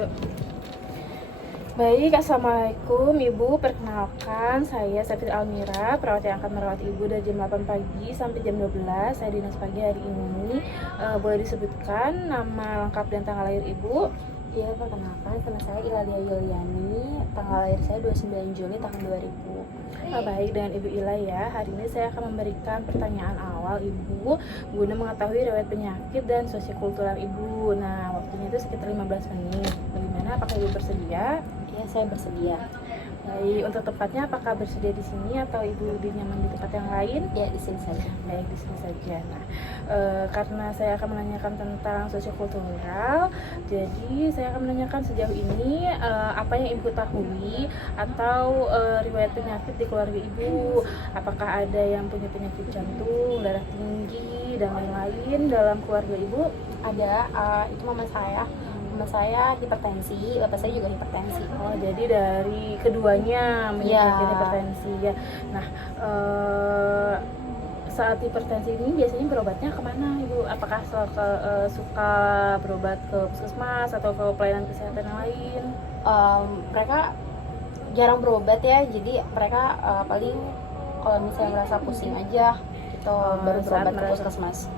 Yuk. Baik, Assalamualaikum Ibu. Perkenalkan, saya Safir Almira, perawat yang akan merawat Ibu dari jam 8 pagi sampai jam 12. Saya dinas pagi hari ini. Boleh disebutkan nama lengkap dan tanggal lahir Ibu? Ya, perkenalkan, nama saya Ilalia Yuliani, tanggal lahir saya 29 Juli tahun 2000. Baik, dengan Ibu Ila ya. Hari ini saya akan memberikan pertanyaan awal Ibu guna mengetahui riwayat penyakit dan sosiokultural Ibu. Nah, waktunya itu sekitar 15 menit. Bagaimana? Apakah Ibu bersedia? Ya, saya bersedia. Baik, untuk tempatnya apakah bersedia di sini atau Ibu lebih nyaman di tempat yang lain? Ya, di sini saja. Baik, di sini saja. Nah, karena saya akan menanyakan tentang sosiokultural, jadi saya akan menanyakan sejauh ini apa yang Ibu ketahui atau riwayat penyakit di keluarga Ibu. Apakah ada yang punya penyakit jantung, darah tinggi, dan lain-lain dalam keluarga Ibu? Ada, itu mama saya. Mama saya hipertensi, bapak saya juga hipertensi. Oh, jadi dari keduanya menyebabkan hipertensi ya. Nah, saat hipertensi ini biasanya berobatnya kemana Ibu? Apakah suka berobat ke puskesmas atau ke pelayanan kesehatan yang lain? Mereka jarang berobat ya, jadi mereka paling kalau misalnya merasa pusing aja gitu baru berobat ke puskesmas.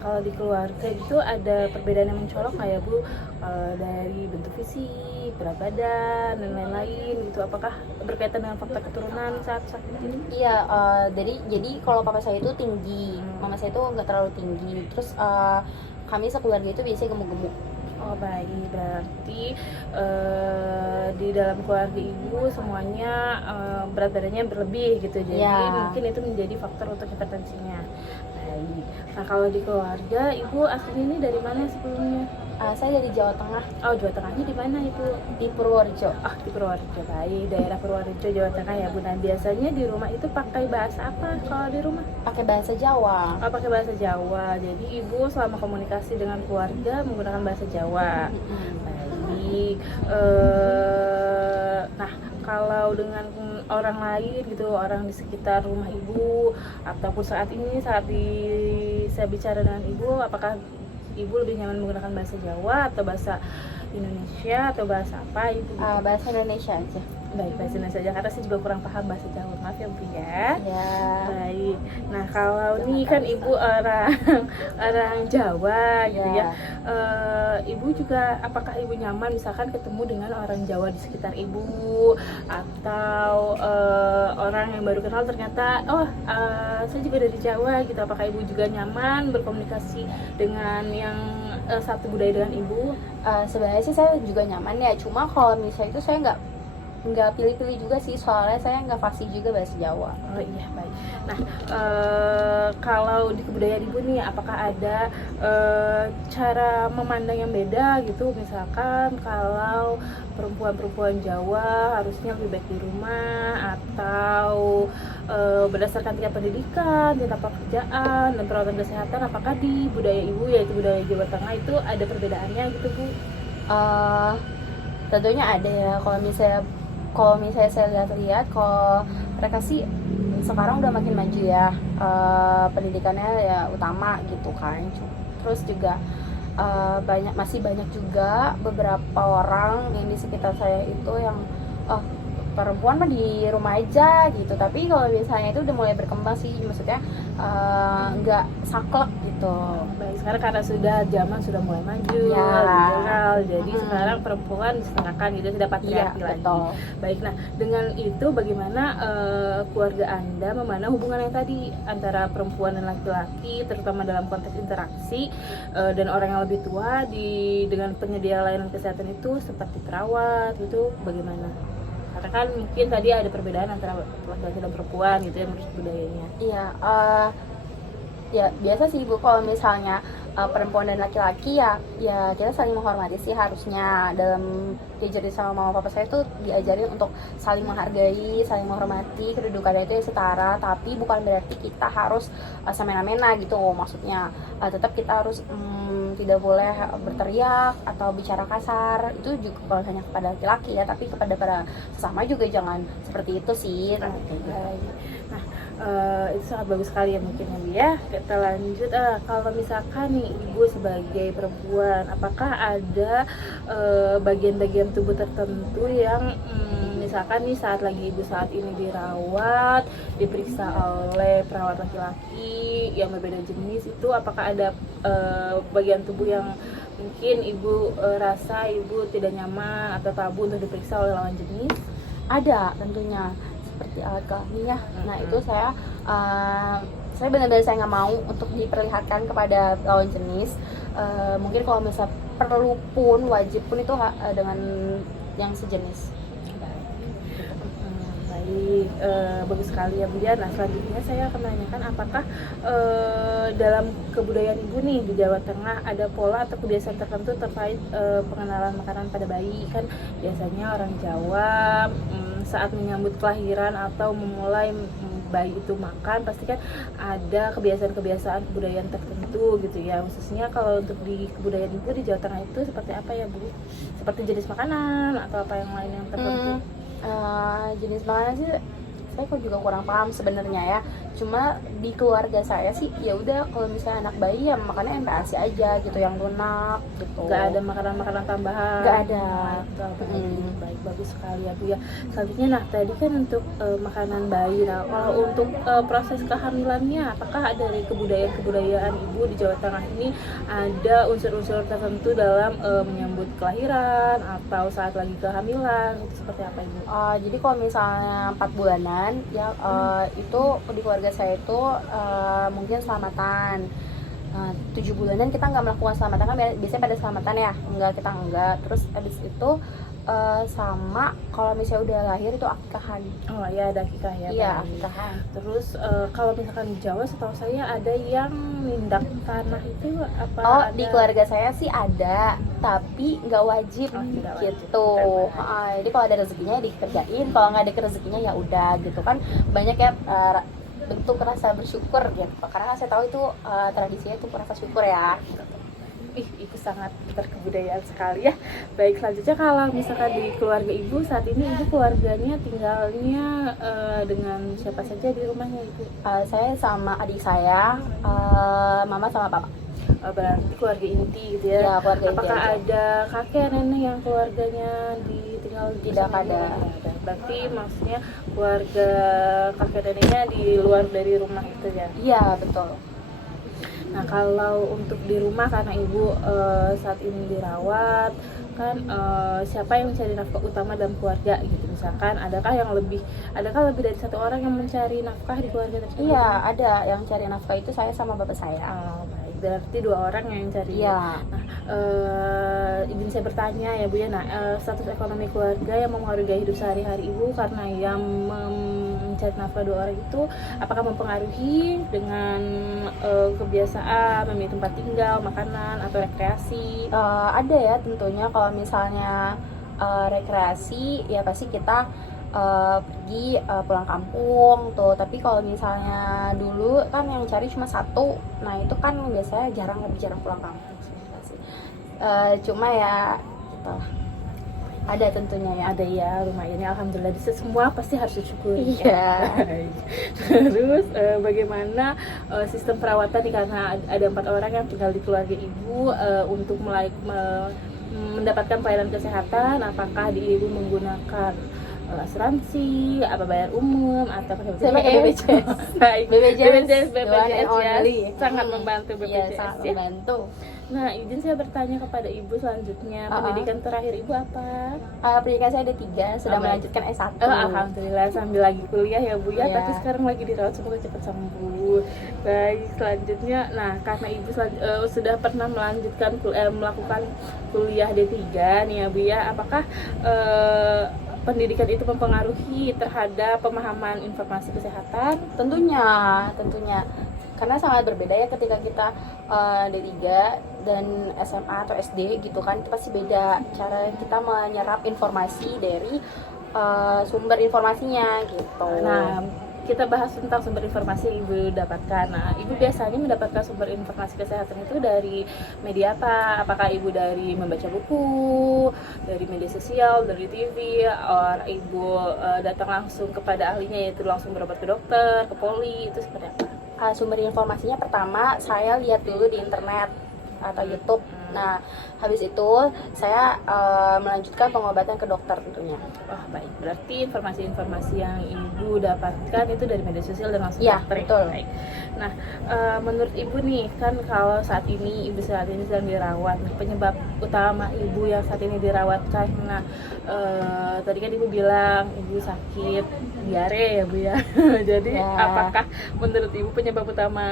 Kalau di keluarga itu ada perbedaan yang mencolok nggak ya Bu? Dari bentuk fisik, berat badan, dan lain-lain gitu. Apakah berkaitan dengan faktor keturunan saat sakit ini? Iya, jadi kalau papa saya itu tinggi, mama saya itu nggak terlalu tinggi. Terus kami sekeluarga itu biasanya gemuk-gemuk. Oh baik, berarti di dalam keluarga Ibu semuanya berat badannya berlebih gitu. Jadi mungkin itu menjadi faktor untuk hipertensinya. Baik. Nah, kalau di keluarga Ibu aslinya ini dari mana sebelumnya? Saya dari Jawa Tengah. Oh, Jawa Tengahnya di mana Ibu? Di Purworejo. Di Purworejo. Baik, daerah Purworejo, Jawa Tengah ya Bu. Nah, biasanya di rumah itu pakai bahasa apa kalau di rumah? Pakai bahasa Jawa. Oh, pakai bahasa Jawa. Jadi Ibu selama komunikasi dengan keluarga menggunakan bahasa Jawa. Baik. Nah, kalau dengan orang lain gitu, orang di sekitar rumah Ibu ataupun saat saya bicara dengan Ibu, apakah Ibu lebih nyaman menggunakan bahasa Jawa atau bahasa Indonesia atau bahasa apa Ibu? Bahasa Indonesia aja. Baik, bahasa Indonesia saja karena saya juga kurang paham bahasa Jawa. Maaf ya Bu ya. Ya. Baik. Nah, kalau nih kan Ibu orang Jawa gitu ya. Ibu juga apakah Ibu nyaman misalkan ketemu dengan orang Jawa di sekitar Ibu atau orang yang baru kenal ternyata saya juga dari Jawa gitu. Apakah Ibu juga nyaman berkomunikasi dengan yang satu budaya dengan Ibu? Sebenarnya sih saya juga nyaman ya. Cuma kalau misalnya itu saya nggak pilih-pilih juga sih, soalnya saya nggak fasih juga bahasa Jawa. Oh iya, baik. Nah, kalau di kebudayaan Ibu nih, apakah ada cara memandang yang beda gitu? Misalkan kalau perempuan-perempuan Jawa harusnya lebih baik di rumah, atau berdasarkan tingkat pendidikan, tingkat pekerjaan, dan perawatan kesehatan, apakah di budaya Ibu, yaitu budaya Jawa Tengah itu ada perbedaannya gitu Bu? Tentunya ada ya. Kalau misalnya saya lihat-lihat, kalau mereka sih sekarang udah makin maju ya, pendidikannya ya utama gitu kan. Terus juga masih banyak juga beberapa orang yang di sekitar saya itu yang perempuan mah di rumah aja gitu. Tapi kalau misalnya itu udah mulai berkembang sih, maksudnya nggak saklek gitu. Baik, sekarang karena zaman sudah mulai maju, liberal, jadi sekarang perempuan disetengahkan gitu, tidak patriarki lagi. Betul. Baik, nah dengan itu bagaimana keluarga Anda memandang hubungan yang tadi antara perempuan dan laki-laki, terutama dalam konteks interaksi dan orang yang lebih tua dengan penyedia layanan kesehatan itu seperti perawat gitu, bagaimana? Karena kan mungkin tadi ada perbedaan antara laki-laki dan perempuan gitu ya menurut budayanya. Iya, ya biasa sih Bu, kalau misalnya perempuan dan laki-laki ya kita saling menghormati sih harusnya. Dalam diajarin sama mama papa saya tuh diajarin untuk saling menghargai, saling menghormati, kedudukannya itu ya setara. Tapi bukan berarti kita harus semena-mena gitu maksudnya. Tetap kita harus tidak boleh berteriak atau bicara kasar. Itu juga kalau hanya kepada laki-laki ya, tapi kepada para sesama juga jangan seperti itu sih. Nah, Itu sangat bagus sekali ya mungkin ya Bu ya. Kita lanjut, kalau misalkan nih Ibu sebagai perempuan, apakah ada bagian-bagian tubuh tertentu yang misalkan nih saat ini dirawat, diperiksa oleh perawat laki-laki yang berbeda jenis, itu apakah ada bagian tubuh yang mungkin Ibu rasa Ibu tidak nyaman atau tabu untuk diperiksa oleh lawan jenis? Ada tentunya, seperti alat kelamin ya. Nah itu saya benar-benar saya nggak mau untuk diperlihatkan kepada lawan jenis. Mungkin kalau misal perlu pun, wajib pun itu dengan yang sejenis. Baik, bagus sekali ya Bu ya. Nah selanjutnya saya akan menanyakan apakah dalam kebudayaan Ibu nih di Jawa Tengah ada pola atau kebiasaan tertentu terkait pengenalan makanan pada bayi. Kan biasanya orang Jawa saat menyambut kelahiran atau memulai bayi itu makan, pasti kan ada kebiasaan-kebiasaan kebudayaan tertentu gitu ya. Khususnya kalau untuk di kebudayaan Ibu di Jawa Tengah itu seperti apa ya Bu? Seperti jenis makanan atau apa yang lain yang tertentu? Jenis makanan sih saya kok juga kurang paham sebenarnya ya. Cuma di keluarga saya sih ya udah, kalau misalnya anak bayi ya makannya MPASI aja gitu, yang lunak gitu. Gak ada makanan-makanan tambahan? Gak ada. Baik, bagus sekali ya Bu ya. Selanjutnya, nah tadi kan untuk makanan bayi. Nah kalau untuk proses kehamilannya, apakah dari kebudayaan Ibu di Jawa Tengah ini ada unsur-unsur tertentu dalam menyambut kelahiran atau saat lagi kehamilan, itu seperti apa Ibu? Jadi kalau misalnya 4 bulanan ya, itu di keluarga saya itu mungkin selamatan. 7 bulanan kita nggak melakukan selamatan, kan biasanya pada selamatan ya, kita enggak. Terus abis itu sama kalau misalnya udah lahir itu akikahan. Oh ya, ada akikah ya. Iya, akikahan. Terus kalau misalkan di Jawa setahu saya ada yang nindak tanah, itu apa? Oh, ada? di keluarga saya sih ada, tapi nggak wajib, tidak wajib. gitu. Jadi kalau ada rezekinya ya dikerjain, kalau nggak ada rezekinya ya udah gitu kan. Banyak ya bentuk rasa bersyukur gitu, karena saya tahu itu tradisinya itu rasa syukur ya. Itu sangat berkebudayaan sekali ya. Baik, selanjutnya kalau misalkan di keluarga Ibu saat ini, Ibu keluarganya tinggalnya dengan siapa saja di rumahnya Ibu? Saya sama adik saya, mama sama papa. Berarti keluarga inti gitu ya? Ya, keluarga inti. Apakah aja. ada kakek nenek yang keluarganya ditinggal? Tidak bersama ada. Ibu? Berarti maksudnya keluarga kakek neneknya di luar dari rumah itu ya? Iya, betul. Nah kalau untuk di rumah, karena Ibu saat ini dirawat kan, siapa yang mencari nafkah utama dalam keluarga gitu? Misalkan adakah lebih dari satu orang yang mencari nafkah di keluarga tersebut? Iya, ada yang cari nafkah itu saya sama bapak saya. Baik, berarti 2 orang yang cari. Iya. Nah, izin saya bertanya ya Bu ya, status ekonomi keluarga yang mempengaruhi hidup sehari-hari Ibu karena yang mencari nafkah 2 orang itu, apakah mempengaruhi dengan kebiasaan memilih tempat tinggal, makanan, atau rekreasi? Ada ya tentunya. Kalau misalnya rekreasi ya pasti kita pergi pulang kampung tuh. Tapi kalau misalnya dulu kan yang cari cuma satu, nah itu kan biasanya lebih jarang pulang kampung sih. Cuma ya gitu lah. Ada tentunya ya. Ada ya, lumayan ya, alhamdulillah. Semua pasti harus disyukuri. Iya. Terus bagaimana sistem perawatan nih, karena ada 4 orang yang tinggal di keluarga Ibu, untuk mendapatkan pelayanan kesehatan, apakah Ibu menggunakan asuransi, apa bayar umum, atau pakai BPJS? BPJS ya, sangat membantu Iya, BPJS sangat ya. membantu. Nah, izin saya bertanya kepada Ibu selanjutnya, pendidikan terakhir Ibu apa? Pendidikan saya ada 3, sedang melanjutkan S1. Alhamdulillah, sambil lagi kuliah ya Bu ya, Iya. tapi sekarang lagi dirawat, semoga cepat sembuh. Baik, selanjutnya, nah karena Ibu sudah pernah melakukan kuliah D3 nih ya Bu ya, apakah pendidikan itu mempengaruhi terhadap pemahaman informasi kesehatan? Tentunya. Karena sangat berbeda ya ketika kita D3 dan SMA atau SD gitu kan, itu pasti beda cara kita menyerap informasi dari sumber informasinya gitu. Nah, kita bahas tentang sumber informasi yang ibu dapatkan. Nah, ibu biasanya mendapatkan sumber informasi kesehatan itu dari media apa? Apakah ibu dari membaca buku, dari media sosial, dari TV, atau ibu datang langsung kepada ahlinya, yaitu langsung berobat ke dokter, ke poli, itu seperti apa? Sumber informasinya pertama saya lihat dulu di internet atau YouTube. Nah, habis itu saya melanjutkan pengobatan ke dokter tentunya. Wah, baik. Berarti informasi-informasi yang ibu dapatkan itu dari media sosial dan langsung Iya, dokter. betul. Baik. Nah, menurut ibu nih, kan kalau saat ini ibu saat ini sedang dirawat, penyebab utama ibu yang saat ini dirawat karena tadi kan ibu bilang ibu sakit diare ya bu ya. Jadi Ya. apakah menurut ibu penyebab utama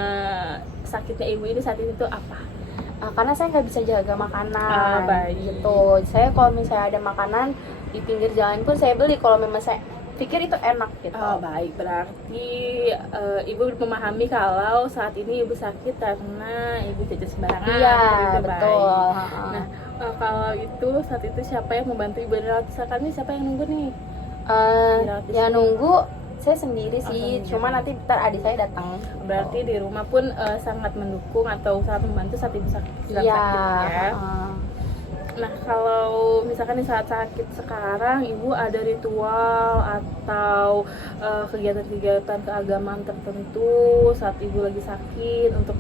sakitnya ibu ini saat ini itu apa? Karena saya nggak bisa jaga makanan, Baik. gitu. Saya kalau misalnya ada makanan di pinggir jalan pun saya beli kalau memang saya pikir itu enak gitu. Baik, berarti ibu memahami kalau saat ini ibu sakit karena ibu jajan sembarangan. Iya, seperti itu, betul. baik. Nah, kalau itu saat itu siapa yang membantu ibu dirawat? Misalkan nih siapa yang nunggu nih? Dirawat di Ya sini? nunggu saya sendiri sih, sendiri. cuma nanti ntar adik saya datang. Berarti di rumah pun sangat mendukung atau sangat membantu saat ibu sakit, sedang Iya. sakit ya. heeh. Nah, kalau misalkan di saat sakit sekarang, ibu ada ritual atau kegiatan-kegiatan keagamaan tertentu saat ibu lagi sakit untuk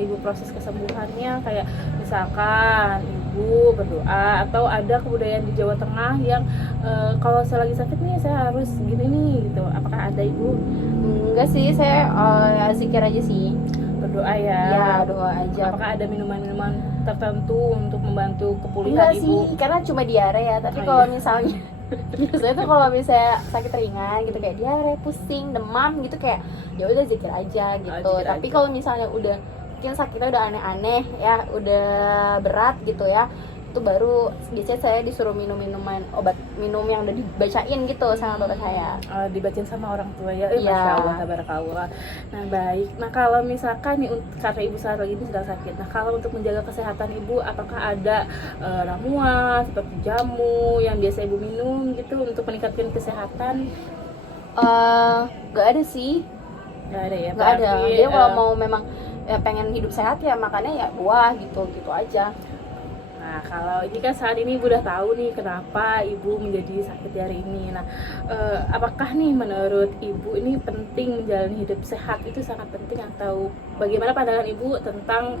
ibu proses kesembuhannya, kayak misalkan ibu berdoa, atau ada kebudayaan di Jawa Tengah yang kalau saya lagi sakit nih saya harus gini nih gitu. Apakah ada ibu? Enggak sih, saya zikir aja sih. Berdoa ya? Ya, doa aja. Apakah ada minuman-minuman tertentu untuk membantu kepulihan Enggak ibu? sih, karena cuma diare ya. Tapi Oh, kalau iya. misalnya biasanya tuh kalau misalnya sakit ringan gitu kayak diare, pusing, demam gitu kayak ya udah zikir aja gitu. zikir Tapi aja. kalau misalnya udah mungkin sakitnya udah aneh-aneh ya, udah berat gitu ya, itu baru biasanya saya disuruh minum obat minum yang udah dibacain gitu sama bapak saya. Dibacain sama orang tua ya. Iya. Masya Allah, tabarakallah. Nah, baik. Nah, kalau misalkan nih karena ibu saat ini sedang sakit. Nah, kalau untuk menjaga kesehatan ibu, apakah ada ramuan seperti jamu yang biasa ibu minum gitu untuk meningkatkan kesehatan? Gak ada sih, Nggak ada ya. nggak ada. Berarti, Dia kalau mau memang ya pengen hidup sehat ya makannya ya buah gitu aja. Nah, kalau ini kan saat ini ibu udah tahu nih kenapa ibu menjadi sakit hari ini. Nah, apakah nih menurut ibu ini penting menjalani hidup sehat itu sangat penting, atau bagaimana pandangan ibu tentang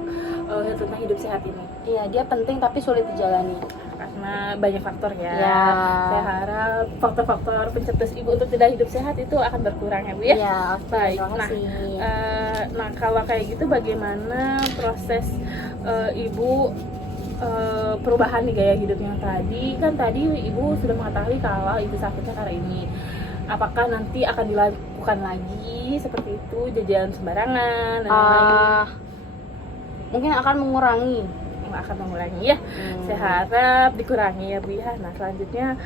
hidup sehat ini? Iya, dia penting tapi sulit dijalani. Karena banyak faktor ya. Ya. Saya harap faktor-faktor pencetus ibu untuk tidak hidup sehat itu akan berkurang ya bu ya. Iya, oke, Baik. terima Nah, kasih. nah kalau kayak gitu bagaimana proses ibu perubahan nih gaya hidup yang tadi? Kan tadi ibu sudah mengetahui kalau ibu sakitnya karena ini. Apakah nanti akan dilakukan lagi seperti itu, jajan sembarangan dan lain-lain? Mungkin akan mengurangi. Akan mengurangi ya. Saya harap dikurangi ya bu ya. Nah, selanjutnya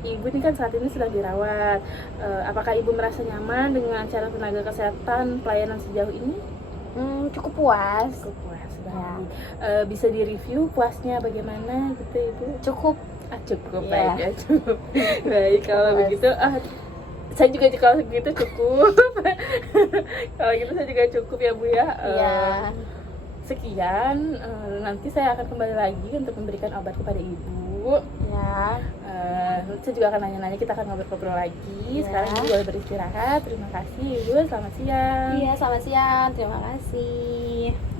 ibu ini kan saat ini sedang dirawat. Apakah ibu merasa nyaman dengan cara tenaga kesehatan pelayanan sejauh ini? Cukup puas. Cukup puas. Ya. Bisa direview puasnya bagaimana gitu ibu? Cukup. Cukup. Ya. Baik ya, cukup. Baik, kalau Puas. begitu saya juga kalau segitu cukup. Kalau gitu saya juga cukup ya bu ya. Iya. Sekian, nanti saya akan kembali lagi untuk memberikan obat kepada ibu. Ya. Saya juga akan nanya-nanya, kita akan ngobrol-ngobrol lagi. Ya. Sekarang ibu boleh beristirahat. Terima kasih ibu, selamat siang. Iya, selamat siang. Terima kasih.